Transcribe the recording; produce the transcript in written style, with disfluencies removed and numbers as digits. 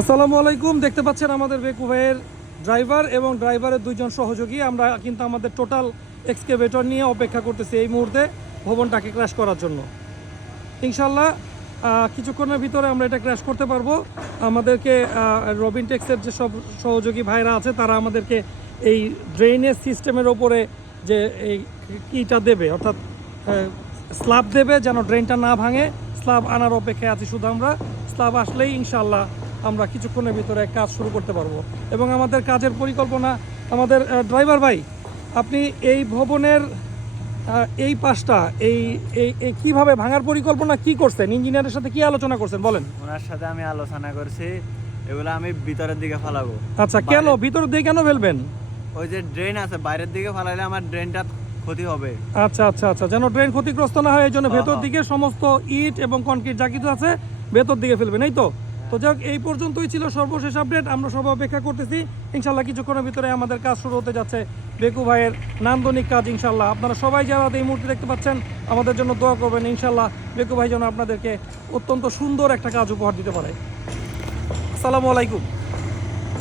আসসালামু আলাইকুম। দেখতে পাচ্ছেন আমাদের বেকু ভাইয়ের ড্রাইভার এবং ড্রাইভারের দুইজন সহযোগী। আমরা কিন্তু আমাদের টোটাল এক্সকেভেটর নিয়ে অপেক্ষা করতেছি এই মুহূর্তে ভবনটাকে ক্র্যাশ করার জন্য। ইনশাল্লাহ কিছুক্ষণের ভিতরে আমরা এটা ক্র্যাশ করতে পারবো। আমাদেরকে রবিন টেক্সের যে সব সহযোগী ভাইরা আছে তারা আমাদেরকে এই ড্রেনেজ সিস্টেমের ওপরে যে এই কিটা দেবে, অর্থাৎ স্ল্যাব দেবে যেন ড্রেনটা না ভাঙে। স্ল্যাব আনার অপেক্ষায় আছি শুধু আমরা। স্ল্যাব আসলেই ইনশাল্লাহ আমরা কিছুক্ষণের ভিতরে কাজ শুরু করতে পারবো। এবং আমাদের কাজের পরিকল্পনা, আমাদের ড্রাইভার ভাই, আপনি এই ভবনের এই পাশটা এই এই কিভাবে ভাঙার পরিকল্পনা কি করছেন? ইঞ্জিনিয়ারের সাথে কি আলোচনা করছেন বলেন। ওনার সাথে আমি আলোচনা করছি, এগুলো আমি ভিতরের দিকে ফালাবো। আচ্ছা, কেন ভিতর দিয়ে কেন ফেলবেন? ওই যে ড্রেন আছে, বাইরের দিকে ফালাইলে আমার ড্রেনটা ক্ষতি হবে। আচ্ছা আচ্ছা আচ্ছা, যেন ড্রেন ক্ষতিগ্রস্ত না হয় এই জন্য ভেতর দিকে সমস্ত ইট এবং কনক্রিট যা কিছু আছে ভেতর দিকে ফেলবেন, এই তো? তো যাক, এই পর্যন্তই ছিল সর্বশেষ আপডেট। আমরা সবাই অপেক্ষা করতেছি। ইনশাল্লাহ কিছুক্ষণের ভিতরে আমাদের কাজ শুরু হতে যাচ্ছে, বেকু ভাইয়ের নান্দনিক কাজ। ইনশাল্লাহ আপনারা সবাই যারা এই মুহূর্তে দেখতে পাচ্ছেন আমাদের জন্য দোয়া করবেন। ইনশাল্লাহ বেকু ভাই যেন আপনাদেরকে অত্যন্ত সুন্দর একটা কাজ উপহার দিতে পারে। আসসালামু আলাইকুম।